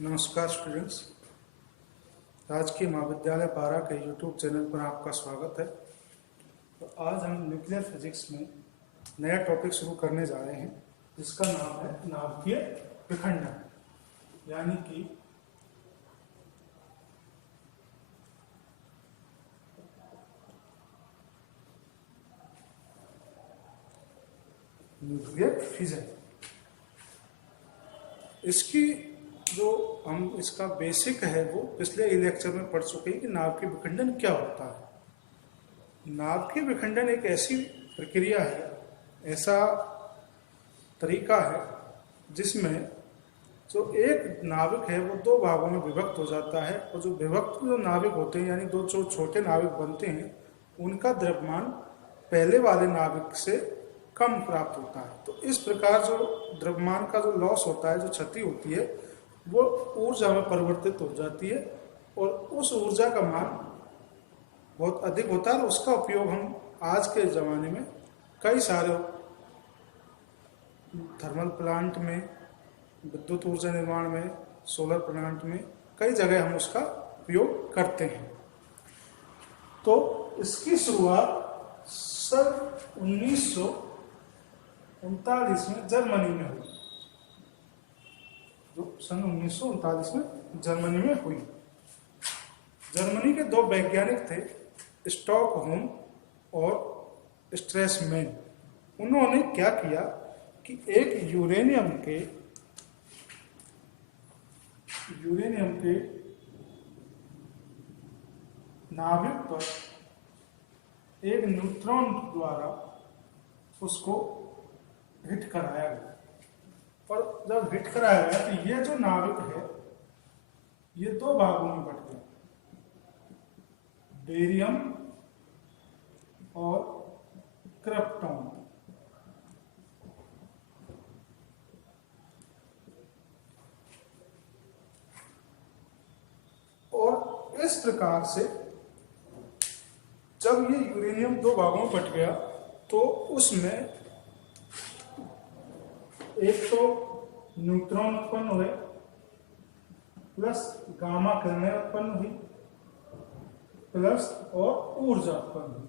नमस्कार स्टूडेंट्स। राजकीय महाविद्यालय बारा के यूट्यूब चैनल पर आपका स्वागत है। तो आज हम न्यूक्लियर फिजिक्स में नया टॉपिक शुरू करने जा रहे हैं जिसका नाम है नाभिकीय विखंडन, यानी कि न्यूक्लियर फिजन। इसकी जो हम इसका बेसिक है वो पिछले लेक्चर में पढ़ चुके हैं कि नाभिकीय विखंडन क्या होता है। नाभिकीय विखंडन एक ऐसी प्रक्रिया है, ऐसा तरीका है जिसमें जो एक नाभिक है वो दो भागों में विभक्त हो जाता है, और जो विभक्त जो नाभिक होते हैं यानी दो जो छोटे नाभिक बनते हैं उनका द्रव्यमान पहले वाले नाभिक से कम प्राप्त होता है। तो इस प्रकार जो द्रव्यमान का जो लॉस होता है, जो क्षति होती है, वो ऊर्जा में परिवर्तित हो जाती है और उस ऊर्जा का मान बहुत अधिक होता है। और उसका उपयोग हम आज के ज़माने में कई सारे थर्मल प्लांट में, विद्युत ऊर्जा निर्माण में, सोलर प्लांट में, कई जगह हम उसका उपयोग करते हैं। तो इसकी शुरुआत सन 1939 में जर्मनी में हुई। जो सन 1939 में जर्मनी में हुई। जर्मनी के दो वैज्ञानिक थे, स्टॉकहोम और स्ट्रेसमैन। उन्होंने क्या किया कि एक यूरेनियम के नाभिक पर एक न्यूट्रॉन द्वारा उसको हिट कराया गया। और जब हिट कराया गया तो ये जो नाभिक है ये दो भागों में बट गया, बेरियम और क्रिप्टॉन। और इस प्रकार से जब ये यूरेनियम दो भागों में बट गया तो उसमें एक तो न्यूट्रॉन उत्पन्न हुए प्लस गामा किरणें उत्पन्न हुई प्लस और ऊर्जा उत्पन्न हुई।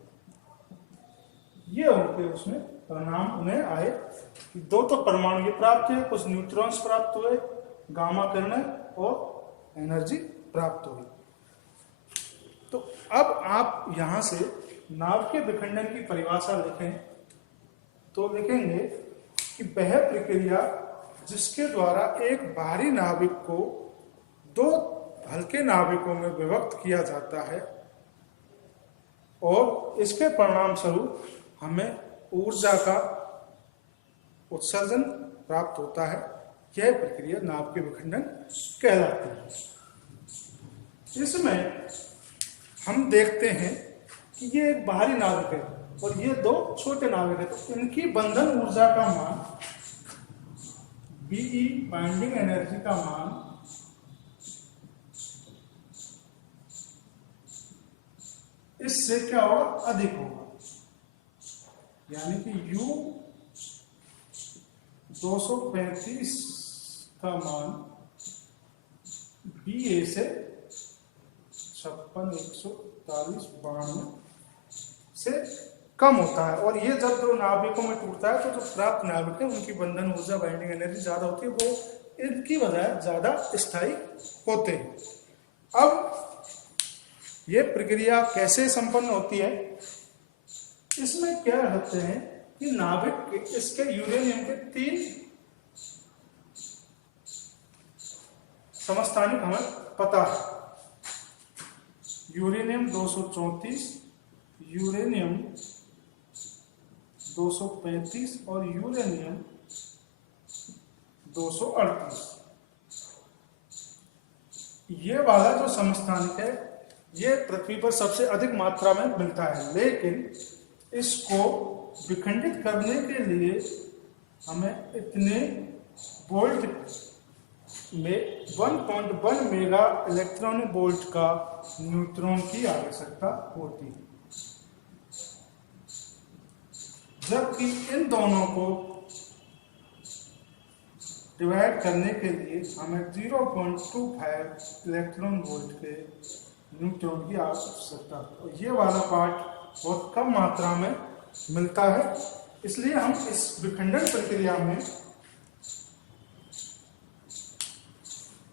ये उनके उसमें परिणाम उन्हें आए कि दो तो परमाणु ये प्राप्त हुए, कुछ न्यूट्रॉन्स प्राप्त हुए, गामा किरणें और एनर्जी प्राप्त हुई। तो अब आप यहां से नाभिकीय विखंडन की परिभाषा लिखें तो लिखेंगे कि वह प्रक्रिया जिसके द्वारा एक बाहरी नाभिक को दो हल्के नाभिकों में विभक्त किया जाता है और इसके परिणाम स्वरूप हमें ऊर्जा का उत्सर्जन प्राप्त होता है, यह प्रक्रिया नाभिकीय विखंडन कहलाती है। इसमें हम देखते हैं कि ये एक बाहरी नाभिक है और ये दो छोटे नाभिक है, तो इनकी बंधन ऊर्जा का मान बीई बाइंडिंग एनर्जी का मान इससे क्या और अधिक होगा, यानी कि U 235 का मान BA से 56, 140, 92 से कम होता है। और ये जब दो नाभिकों में टूटता है तो जो प्राप्त नाभिक है उनकी बंधन ऊर्जा बाइंडिंग एनर्जी ज्यादा होती है, वो इनकी बजाय ज्यादा स्थायी होते हैं। अब ये प्रक्रिया कैसे संपन्न होती है, इसमें क्या होते हैं कि नाभिक के इसके यूरेनियम के 3 समस्थानिक हमें पता है, यूरेनियम 234, यूरेनियम 235 और यूरेनियम 238। ये वाला जो समस्थानिक है ये पृथ्वी पर सबसे अधिक मात्रा में मिलता है, लेकिन इसको विखंडित करने के लिए हमें इतने वोल्ट में 1.1 मेगा इलेक्ट्रॉन वोल्ट का न्यूट्रॉन की आवश्यकता होती है, जबकि इन दोनों को डिवाइड करने के लिए हमें 0.25 इलेक्ट्रॉन वोल्ट के न्यूट्रॉन की आवश्यकता है। और ये वाला पार्ट बहुत कम मात्रा में मिलता है, इसलिए हम इस विखंडन प्रक्रिया में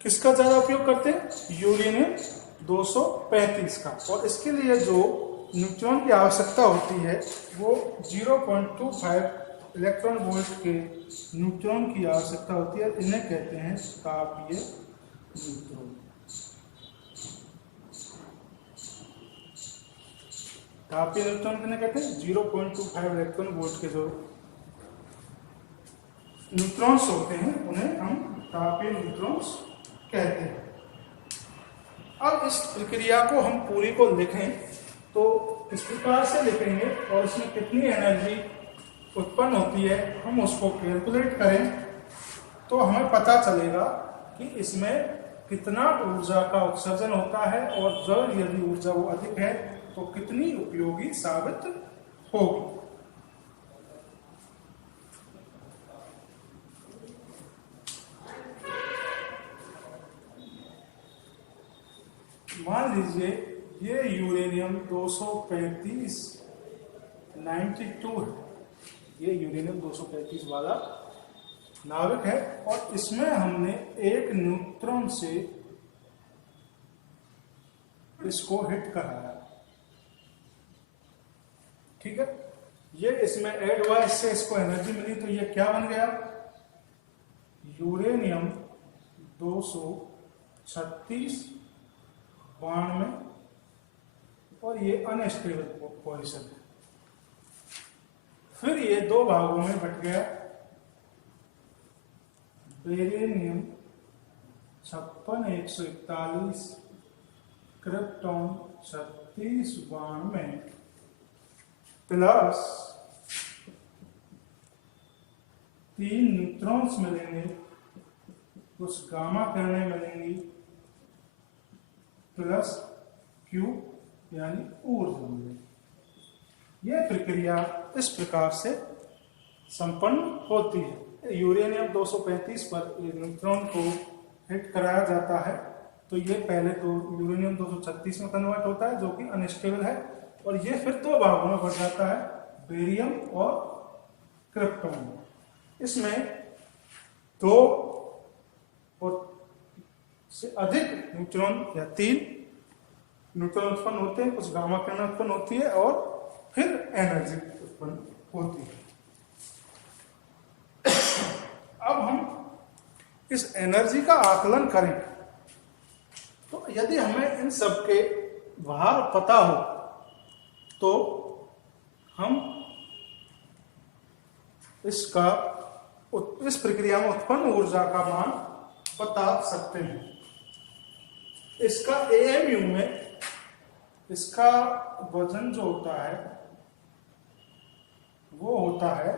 किसका ज़्यादा उपयोग करते हैं? यूरेनियम 235 का। और इसके लिए जो न्यूट्रॉन की आवश्यकता होती है वो 0.25 इलेक्ट्रॉन वोल्ट के न्यूट्रॉन की आवश्यकता होती है। इन्हें कहते हैं तापीय न्यूट्रॉन। तापीय न्यूट्रॉन किन्हें कहते हैं? 0.25 इलेक्ट्रॉन वोल्ट के जो न्यूट्रॉन्स होते हैं उन्हें हम तापीय न्यूट्रॉन्स कहते हैं। अब इस प्रक्रिया को हम पूरी को लिखें तो इस प्रकार से लिखेंगे और इसमें कितनी एनर्जी उत्पन्न होती है हम उसको कैलकुलेट करें तो हमें पता चलेगा कि इसमें कितना ऊर्जा का उत्सर्जन होता है और जब यदि ऊर्जा वो अधिक है तो कितनी उपयोगी साबित होगी। मान लीजिए ये यूरेनियम 235 92 है। ये यूरेनियम 235 वाला नाविक है और इसमें हमने एक न्यूट्रॉन से इसको हिट कराया। ठीक है, ये इसमें ऐड हुआ, इससे इसको एनर्जी मिली, तो ये क्या बन गया? यूरेनियम 236 बाण में, और ये अनस्टेबल पोजीशन है। फिर ये दो भागों में बट गया। बेरिलियम 56 क्रिप्टॉन 36 बाण में प्लस 3 न्यूट्रॉन्स मिलेंगे, कुछ गामा किरणें मिलेंगी प्लस क्यू यानी ऊर्जा मिलेगी। यह प्रक्रिया इस प्रकार से संपन्न होती है। यूरेनियम 235 पर न्यूट्रॉन को हिट कराया जाता है तो ये पहले तो यूरेनियम 236 में कन्वर्ट होता है जो कि अनस्टेबल है, और ये फिर दो भागों में बढ़ जाता है, बेरियम और क्रिप्टॉन। इसमें 2 और से अधिक न्यूट्रॉन या 3 न्यूट्रॉन उत्पन्न होते हैं, कुछ गामा किरण उत्पन्न होती है और फिर एनर्जी उत्पन्न होती है। अब हम इस एनर्जी का आकलन करें तो यदि हमें इन सब के भार पता हो तो हम इस प्रक्रिया में उत्पन्न ऊर्जा का मान बता सकते हैं। इसका एएमयू में इसका वजन जो होता है वो होता है,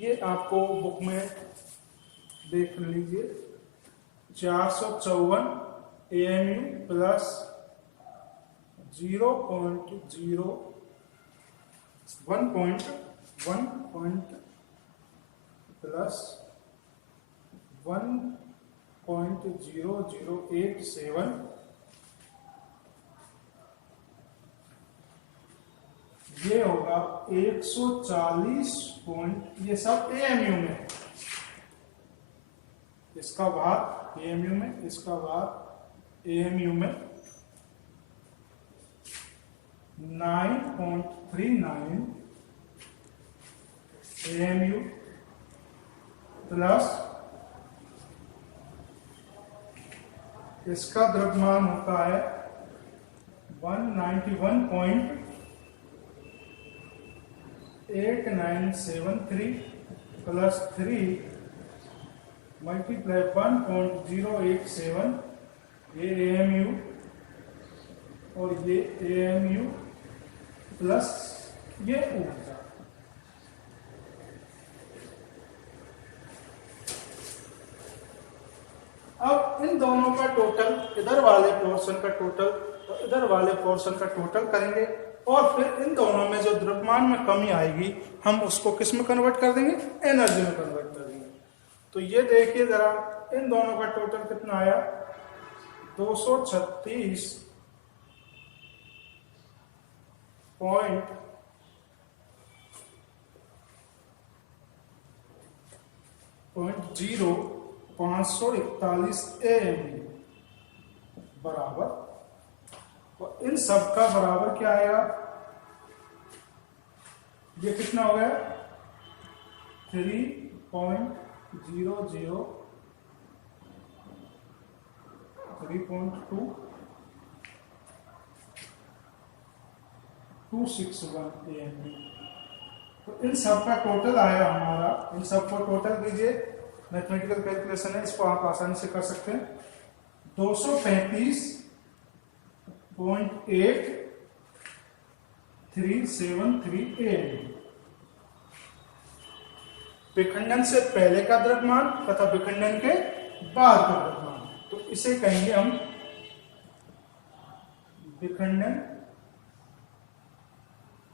ये आपको बुक में देख लीजिए, 454 एएमयू प्लस 1.1 प्लस 1.0087, ये होगा 140 ये सब एएमयू में है। इसका भार एएमयू में, इसका भार एएमयू में 9.39 एएमयू प्लस इसका द्रव्यमान होता है 191.8973 प्लस 3 मल्टीप्लाई 1.087, ये एएमयू और ये एएमयू प्लस ये ऊर्जा। अब इन दोनों का टोटल, इधर वाले पोर्शन का टोटल और इधर वाले पोर्शन का टोटल करेंगे और फिर इन दोनों में जो द्रव्यमान में कमी आएगी हम उसको किस में कन्वर्ट कर देंगे? एनर्जी में कन्वर्ट कर देंगे। तो ये देखिए जरा, इन दोनों का टोटल कितना आया, 236.0541 AMU बराबर, और इन सब का बराबर क्या आएगा, ये कितना हो गया, 3.61 AMU। तो इन सब का टोटल आया हमारा, इन सब को टोटल कीजिए, मैथमेटिकल कैलकुलेशन है, इसको आप आसानी से कर सकते हैं। 235.8373 AMU विखंडन से पहले का द्रव्यमान तथा विखंडन के बाद का द्रव्यमान, तो इसे कहेंगे हम विखंडन,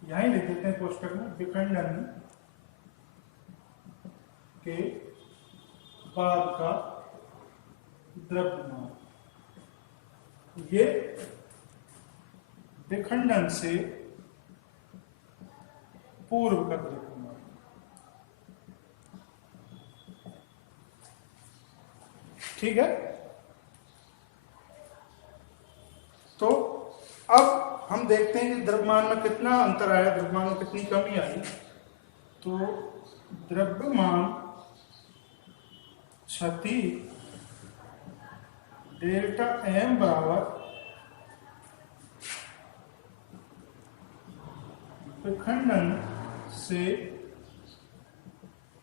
यहीं लिख देते हैं कोष्ठक में, विखंडन के बाद का द्रव्यमान, ये विखंडन से पूर्व का द्रव्यमान। ठीक है, तो अब हम देखते हैं कि द्रव्यमान में कितना अंतर आया, द्रव्यमान में कितनी कमी आई। तो द्रव्यमान क्षति डेल्टा एम बराबर विखंडन से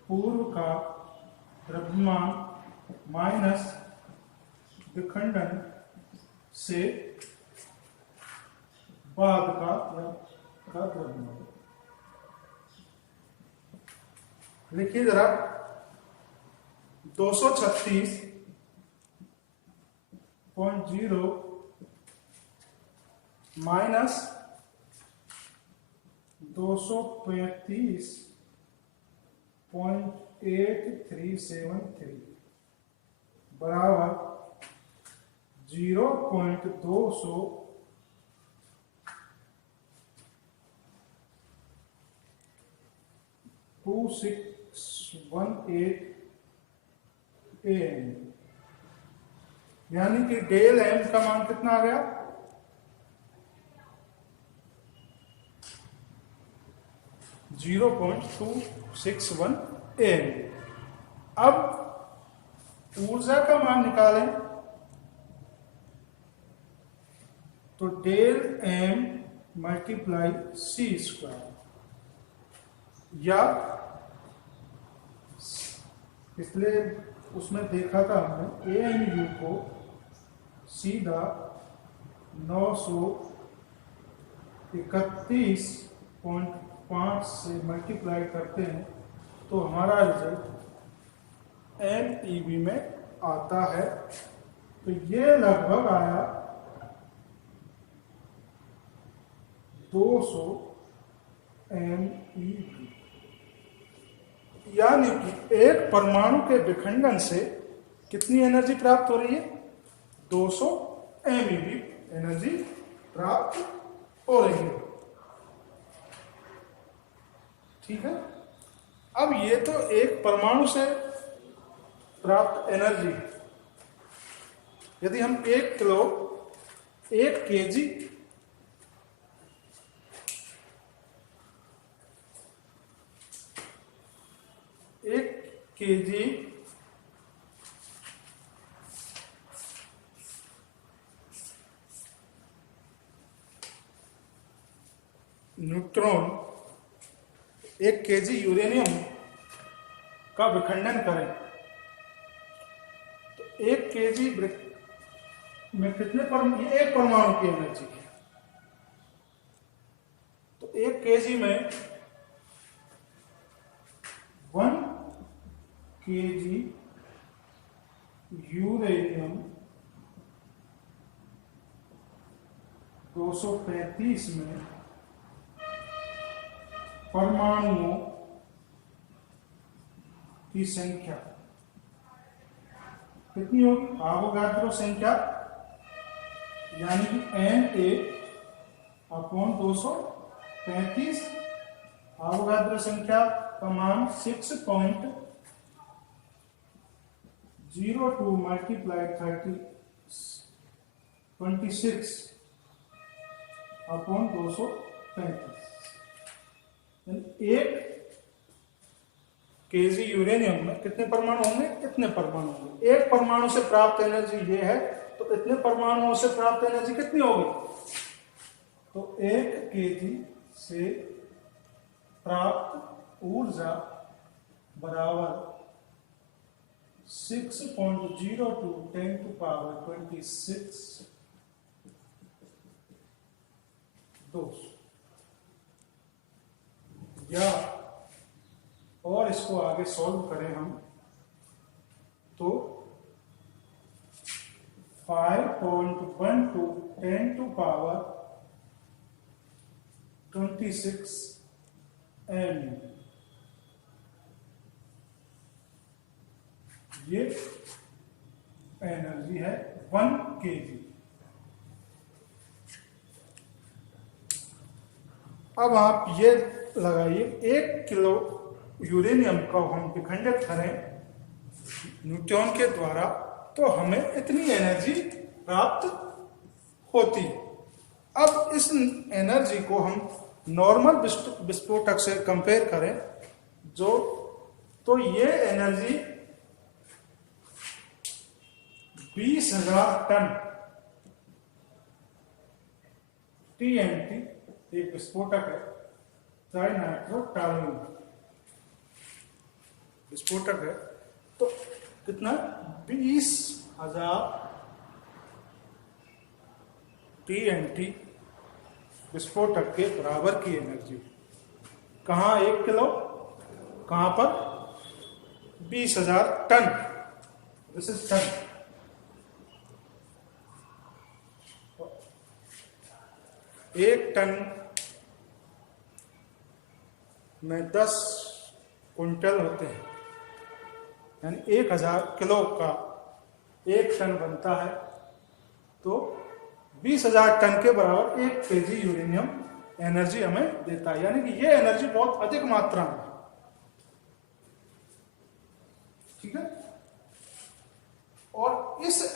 पूर्व का द्रव्यमान माइनस विखंडन से बाद का द्रव्यमान। लिखिए जरा, 236.0 माइनस 235.8373 बराबर 0.2618 AM, यानी कि डेल एम का मान कितना आ गया, 0.261 AM। अब ऊर्जा का मान निकालें, तो del M multiply C square, या इसलिए उसमें देखा था हमने AMU को सीधा 931.5 से मल्टीप्लाई करते हैं तो हमारा रिजल्ट MeV में आता है। तो ये लगभग आया 200 MeV, यानी कि एक परमाणु के विखंडन से कितनी एनर्जी प्राप्त हो रही है, 200 MeV एनर्जी प्राप्त हो रही है। ठीक है, अब ये तो एक परमाणु से प्राप्त एनर्जी, यदि हम 1 kg न्यूट्रॉन, 1 kg यूरेनियम का विखंडन करें, तो 1 kg में कितने ये एक परमाणु की एनर्जी है, तो 1 kg में 1 kg यूरेनियम 235 में परमाणुओं की संख्या कितनी होगी अवोगाद्रो संख्या, यानी कि Na अपॉन 235। अवोगाद्रो संख्या का मान 6.02 मल्टीप्लाइड 26 अपॉन 235। एक केजी यूरेनियम में कितने परमाणु होंगे, इतने परमाणु होंगे। एक परमाणु से प्राप्त एनर्जी ये है, तो इतने परमाणुओं से प्राप्त एनर्जी कितनी होगी, तो 1 केजी से प्राप्त ऊर्जा बराबर 6.02 10 to power 26 200। या और इसको आगे सॉल्व करें हम तो 5.12 10 to power 26 m, ये एनर्जी है 1 kg। अब आप ये लगाइए 1 किलो यूरेनियम को हम विखंडित करें न्यूट्रॉन के द्वारा तो हमें इतनी एनर्जी प्राप्त होती। अब इस एनर्जी को हम नॉर्मल विस्फोटक से कंपेयर करें जो, तो ये एनर्जी 20,000 टन TNT एक विस्फोटक है, ट्राइनाइट्रोटोल्यूएन विस्फोटक है, तो कितना 20,000 TNT विस्फोटक के बराबर की एनर्जी। कहाँ 1 किलो, कहाँ पर 20,000 टन, दिस इज टन। एक टन में 10 क्विंटल होते हैं, यानी 1000 किलो का 1 टन बनता है, तो 20,000 टन के बराबर 1 केजी यूरेनियम एनर्जी हमें देता है, यानी कि ये एनर्जी बहुत अधिक मात्रा में, ठीक है। और इस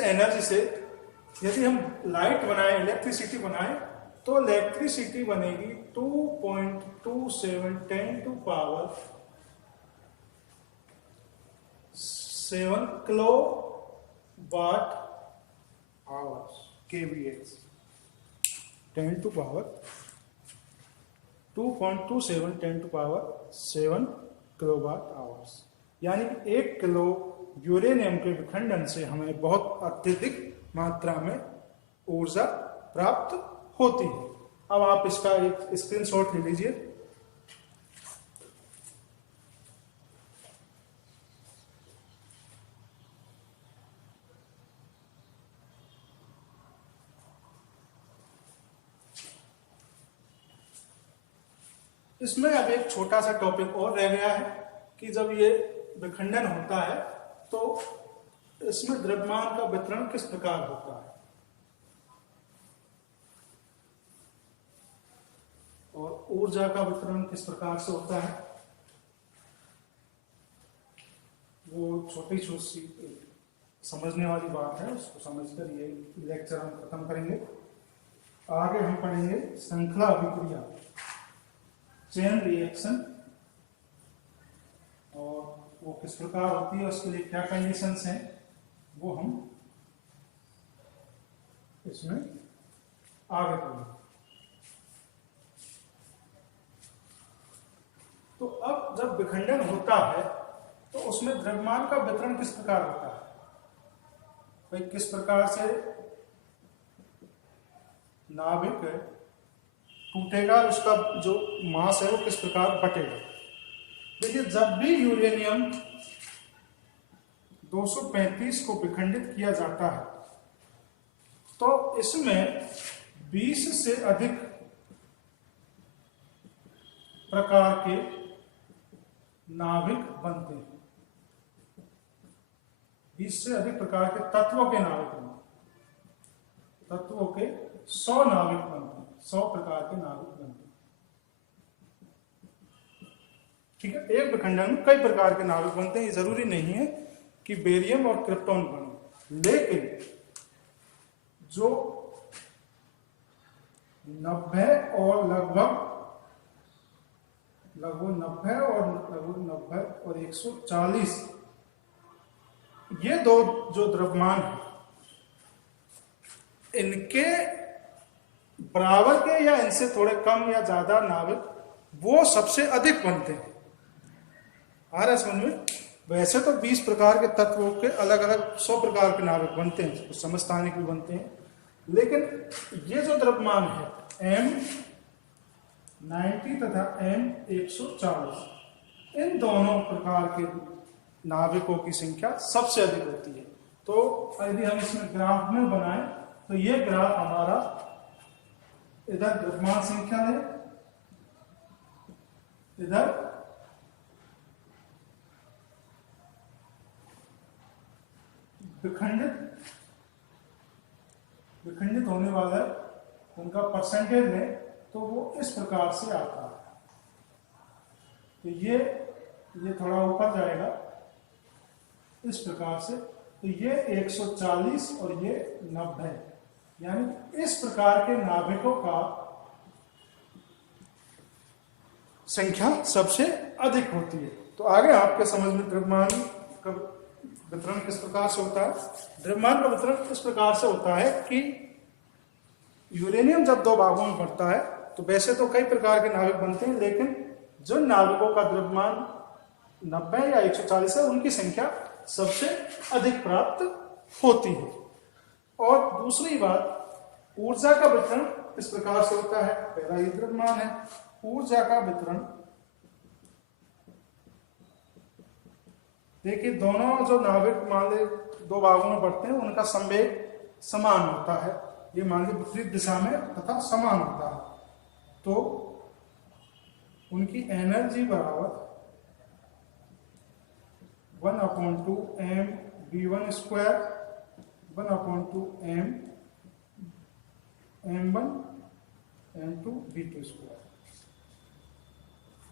एनर्जी से यदि हम लाइट बनाए, इलेक्ट्रिसिटी बनाए, तो इलेक्ट्रिसिटी बनेगी 2.27 10 to power 7 kilo watt hours kVA 10 to power 2.27 10 to power 7 kilowatt hours, यानी कि 1 किलो यूरेनियम के विखंडन से हमें बहुत अत्यधिक मात्रा में ऊर्जा प्राप्त होती है। अब आप इसका एक स्क्रीनशॉट ले लीजिए। इसमें अब एक छोटा सा टॉपिक और रह गया है कि जब ये विखंडन होता है तो इसमें द्रव्यमान का वितरण किस प्रकार होता है और ऊर्जा का वितरण किस प्रकार से होता है, वो छोटी सी समझने वाली बात है, उसको समझकर ये लेक्चर हम खत्म करेंगे। आगे हम पढ़ेंगे श्रृंखला अभिक्रिया, चेन रिएक्शन, और वो किस प्रकार होती है, उसके लिए क्या कंडीशंस हैं, वो हम इसमें आगे पढ़ेंगे। तो अब जब विखंडन होता है तो उसमें द्रव्यमान का वितरण किस प्रकार होता है, भाई किस प्रकार से नाभिक टूटेगा, उसका जो मास है वो किस प्रकार बटेगा। देखिए, जब भी यूरेनियम 235 को विखंडित किया जाता है तो इसमें 20 से अधिक प्रकार के नाभिक बनते हैं। 20 से अधिक प्रकार के तत्वों के नाभिक बनते हैं। तत्वों के 100 नाभिक बनते हैं, 100 प्रकार के नाभिक बनते हैं। ठीक है, एक विखंडन में कई प्रकार के नाभिक बनते हैं। ये जरूरी नहीं है कि बेरियम और क्रिप्टॉन बने, लेकिन जो 90 और लगभग 90 और 140 ये दो जो द्रव्यमान है, इनके बराबर के या इनसे थोड़े कम या ज्यादा नाभिक वो सबसे अधिक बनते हैं। आ रहा है समझ में? वैसे तो 20 प्रकार के तत्वों के अलग अलग 100 प्रकार के नाभिक बनते हैं, कुछ समस्थानिक भी बनते हैं, लेकिन ये जो द्रव्यमान है M90 तथा M140, इन दोनों प्रकार के नाभिकों की संख्या सबसे अधिक होती है। तो यदि हम इसमें ग्राफ में बनाएं तो ये ग्राफ हमारा इधर द्रव्यमान संख्या है, इधर विखंडित होने वाला उनका परसेंटेज है, तो वो इस प्रकार से आता है। तो ये थोड़ा ऊपर जाएगा इस प्रकार से, तो ये 140 और ये 90, यानी इस प्रकार के नाभिकों का संख्या सबसे अधिक होती है। तो आगे आपके समझ में द्रव्यमान का वितरण किस प्रकार से होता है। द्रव्यमान का वितरण इस प्रकार से होता है कि यूरेनियम जब दो भागों में बढ़ता है तो वैसे तो कई प्रकार के नाभिक बनते हैं, लेकिन जो नाभिकों का द्रव्यमान 90 या 140 है उनकी संख्या सबसे अधिक प्राप्त होती है। और दूसरी बात, ऊर्जा का वितरण इस प्रकार से होता है। पहला ये द्रव्यमान है, ऊर्जा का वितरण देखिए, दोनों जो नाभिक मान ले दो भागों में बढ़ते हैं उनका संवेग समान होता है। ये मान ली विपरीत दिशा में तथा समान होता है, तो उनकी एनर्जी बराबर 1/2 mv1² 1/2 m1 m2 v2²।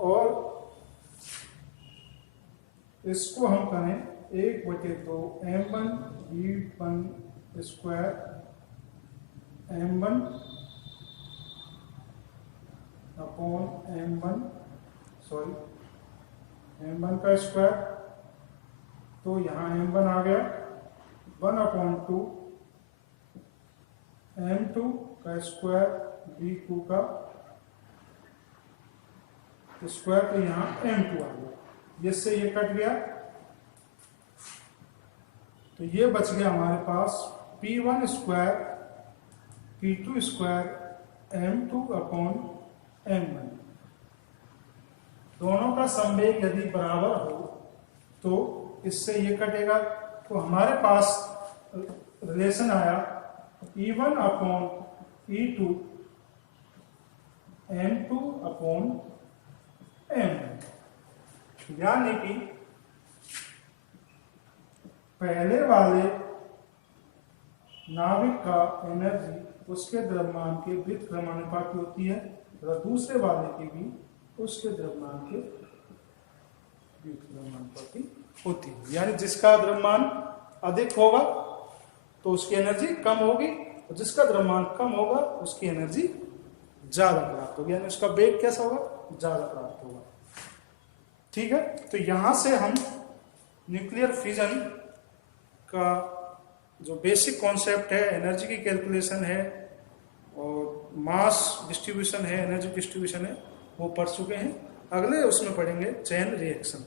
और इसको हम करें 1/2 m1 v1² m1 का स्क्वायर, तो यहाँ m1 आ गया 1/2 m2 का स्क्वायर v2 का स्क्वायर, तो यहाँ m2 आ गया। जिससे ये कट गया तो ये बच गया हमारे पास p1² p2² m2/m1। दोनों का संवेग यदि बराबर हो तो इससे ये कटेगा, तो हमारे पास रिलेशन आया E1/E2 m2/m1, यानी कि पहले वाले नाभिक का एनर्जी उसके द्रव्यमान के व्युत्क्रमानुपाती होती है, और दूसरे वाले की भी उसके द्रव्यमान के व्युत्क्रमानुपाती होती है। यानी जिसका द्रव्यमान अधिक होगा तो उसकी एनर्जी कम होगी, और जिसका द्रव्यमान कम होगा उसकी एनर्जी ज्यादा प्राप्त होगी, यानी उसका वेग कैसा होगा, ज्यादा प्राप्त होगा। ठीक है, तो यहां से हम न्यूक्लियर फिजन का जो बेसिक कॉन्सेप्ट है, एनर्जी की कैलकुलेशन है और मास डिस्ट्रीब्यूशन है, एनर्जी डिस्ट्रीब्यूशन है, वो पढ़ चुके हैं। अगले उसमें पढ़ेंगे चेन रिएक्शन।